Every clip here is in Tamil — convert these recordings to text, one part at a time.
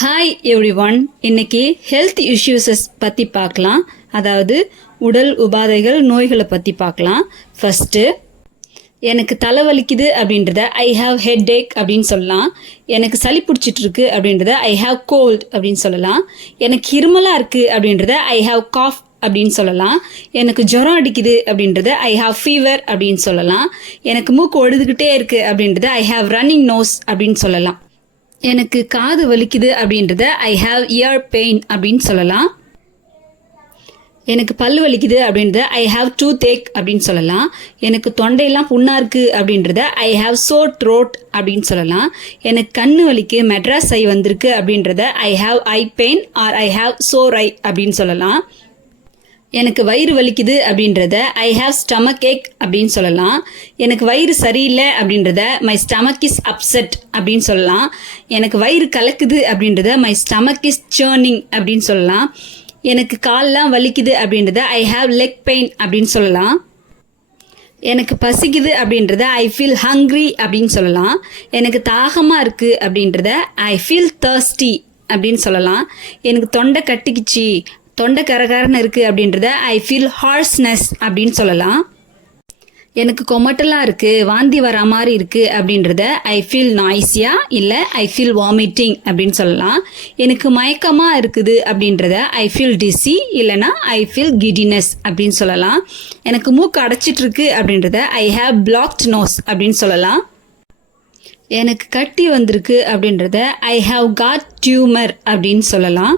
Hi everyone. இன்னைக்கு ஹெல்த் இஷ்யூஸஸ் பற்றி பார்க்கலாம். அதாவது உடல் உபாதைகள் நோய்களை பற்றி பார்க்கலாம். ஃபஸ்ட்டு எனக்கு தலைவலிக்குது அப்படின்றத ஐ ஹாவ் ஹெட் ஏக் அப்படின்னு சொல்லலாம். எனக்கு சளி பிடிச்சிட்ருக்கு அப்படின்றத ஐ ஹாவ் கோல்ட் அப்படின்னு சொல்லலாம். எனக்கு இருமலாக இருக்குது அப்படின்றத ஐ ஹாவ் காஃப் அப்படின்னு சொல்லலாம். எனக்கு ஜுரம் அடிக்குது அப்படின்றத ஐ ஹாவ் ஃபீவர் அப்படின்னு சொல்லலாம். எனக்கு மூக்கு ஒழுதுகிட்டே இருக்குது அப்படின்றத ஐ ஹாவ் ரன்னிங் நோஸ் அப்படின்னு சொல்லலாம். எனக்கு காது வலிக்குது அப்படின்றத ஐ ஹாவ் இயர் பெயின் அப்படின்னு சொல்லலாம். எனக்கு பல்லு வலிக்குது அப்படின்றத ஐ ஹாவ் டூத் ஏக் அப்படின்னு சொல்லலாம். எனக்கு தொண்டையெல்லாம் புண்ணாக இருக்குது அப்படின்றத ஐ ஹாவ் சோர் த்ரோட் அப்படின்னு சொல்லலாம். எனக்கு கண்ணு வலிக்கு மெட்ராஸ் ஐ வந்திருக்கு அப்படின்றத I have eye pain or I have sore eye அப்படின்னு சொல்லலாம். எனக்கு வயிறு வலிக்குது அப்படின்றத ஐ ஹாவ் ஸ்டமக் ஏக் அப்படின்னு சொல்லலாம். எனக்கு வயிறு சரியில்லை அப்படின்றத மை ஸ்டமக் இஸ் அப்செட் அப்படின்னு சொல்லலாம். எனக்கு வயிறு கலக்குது அப்படின்றத மை ஸ்டமக் இஸ் சேர்னிங் அப்படின்னு சொல்லலாம். எனக்கு கால்லாம் வலிக்குது அப்படின்றத ஐ ஹாவ் லெக் பெயின் அப்படின்னு சொல்லலாம். எனக்கு பசிக்குது அப்படின்றத ஐ ஃபீல் ஹங்க்ரி அப்படின்னு சொல்லலாம். எனக்கு தாகமாக இருக்குது அப்படின்றத ஐ ஃபீல் தர்ஸ்டி அப்படின்னு சொல்லலாம். எனக்கு தொண்டை கட்டிக்கிச்சு, தொண்டை கரகரன்னு இருக்குது அப்படின்றத ஐ ஃபீல் ஹார்ஸ்னஸ் அப்படின்னு சொல்லலாம். எனக்கு கொமட்டலாக இருக்குது, வாந்தி வரா மாதிரி இருக்குது அப்படின்றத ஐ ஃபீல் நாய்ஸியா இல்லை ஐ ஃபீல் வாமிட்டிங் அப்படின்னு சொல்லலாம். எனக்கு மயக்கமாக இருக்குது அப்படின்றத ஐ ஃபீல் டிசி இல்லைனா ஐ ஃபீல் கிடினஸ் அப்படின்னு சொல்லலாம். எனக்கு மூக்கு அடைச்சிட்ருக்கு அப்படின்றத ஐ ஹாவ் பிளாக்ட் நோஸ் அப்படின்னு சொல்லலாம். எனக்கு கட்டி வந்திருக்கு அப்படின்றத ஐ ஹாவ் காட் டியூமர் அப்படின்னு சொல்லலாம்.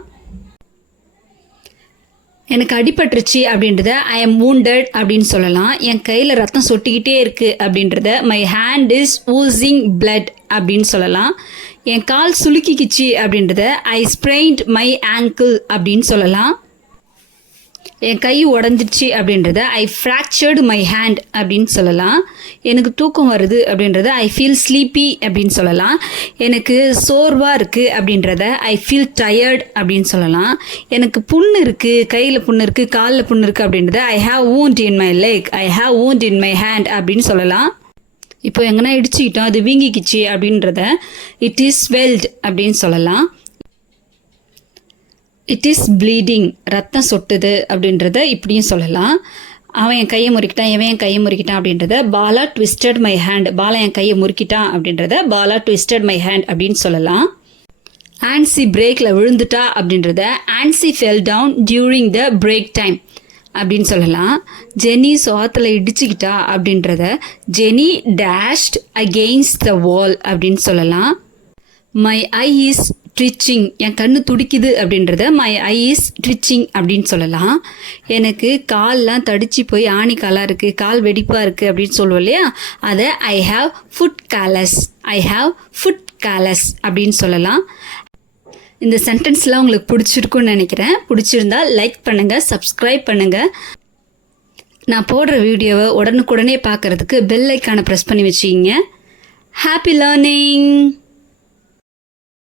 எனக்கு அடிபட்டுருச்சு அப்படின்றத ஐ எம் wounded அப்படின்னு சொல்லலாம். என் கையில் ரத்தம் சொட்டிக்கிட்டே இருக்குது அப்படின்றத my hand is oozing blood அப்படின்னு சொல்லலாம். என் கால் சுளுக்கிக்கிச்சு அப்படின்றத ஐ ஸ்ப்ரெயின்ட் மை ஆங்கிள் அப்படின்னு சொல்லலாம். என் கை உடஞ்சிடுச்சு அப்படின்றத ஐ ஃப்ராக்சர்டு மை ஹேண்ட் அப்படின்னு சொல்லலாம். எனக்கு தூக்கம் வருது அப்படின்றத ஐ ஃபீல் ஸ்லீப்பி அப்படின்னு சொல்லலாம். எனக்கு சோர்வாக இருக்குது அப்படின்றத ஐ ஃபீல் டயர்ட் அப்படின்னு சொல்லலாம். எனக்கு புண்ணு இருக்குது, கையில் புண்ணு இருக்குது, காலில் புண்ணு இருக்குது அப்படின்றத I have wound in my leg, I have wound in my hand அப்படின்னு சொல்லலாம். இப்போ எங்கன்னா இடிச்சுக்கிட்டோம், அது வீங்கிக்கிச்சு அப்படின்றத இட் இஸ் swelled அப்படின்னு சொல்லலாம். இட் இஸ் ப்ளீடிங், ரத்தம் சொட்டுது அப்படின்றத இப்படியும் சொல்லலாம். அவன் என் கையை முறுக்கிட்டான், இவன் என் கையை முறுக்கிட்டான் அப்படின்றத Bala twisted my hand, Bala என் கையை முறுக்கிட்டான் அப்படின்றத பாலா ட்விஸ்டட் மை ஹேண்ட் அப்படின்னு சொல்லலாம். ஆன்சி பிரேக்கில் விழுந்துட்டா அப்படின்றத Ancy fell down during the break time அப்படின்னு சொல்லலாம். ஜெனி சோத்தில் இடிச்சுக்கிட்டா அப்படின்றத Jeni dashed against the wall அப்படின்னு சொல்லலாம். மை ஐ இஸ் ட்விச்சிங், என் கண்ணு துடிக்குது அப்படின்றத மை ஐ இஸ் ட்விச்சிங் அப்படின்னு சொல்லலாம். எனக்கு கால்லாம் தடிச்சு போய் ஆணிக்காலாக இருக்குது, கால் வெடிப்பாக இருக்குது அப்படின்னு சொல்லுவோம் இல்லையா, அதை I have foot callus, I have foot callus அப்படின்னு சொல்லலாம். இந்த சென்டென்ஸ்லாம் உங்களுக்கு பிடிச்சிருக்குன்னு நினைக்கிறேன். பிடிச்சிருந்தா லைக் பண்ணுங்கள், சப்ஸ்கிரைப் பண்ணுங்கள். நான் போடுற வீடியோவை உடனுக்குடனே பார்க்குறதுக்கு பெல் ஐக்கானை ப்ரெஸ் பண்ணி வச்சுக்கிங்க. Happy learning.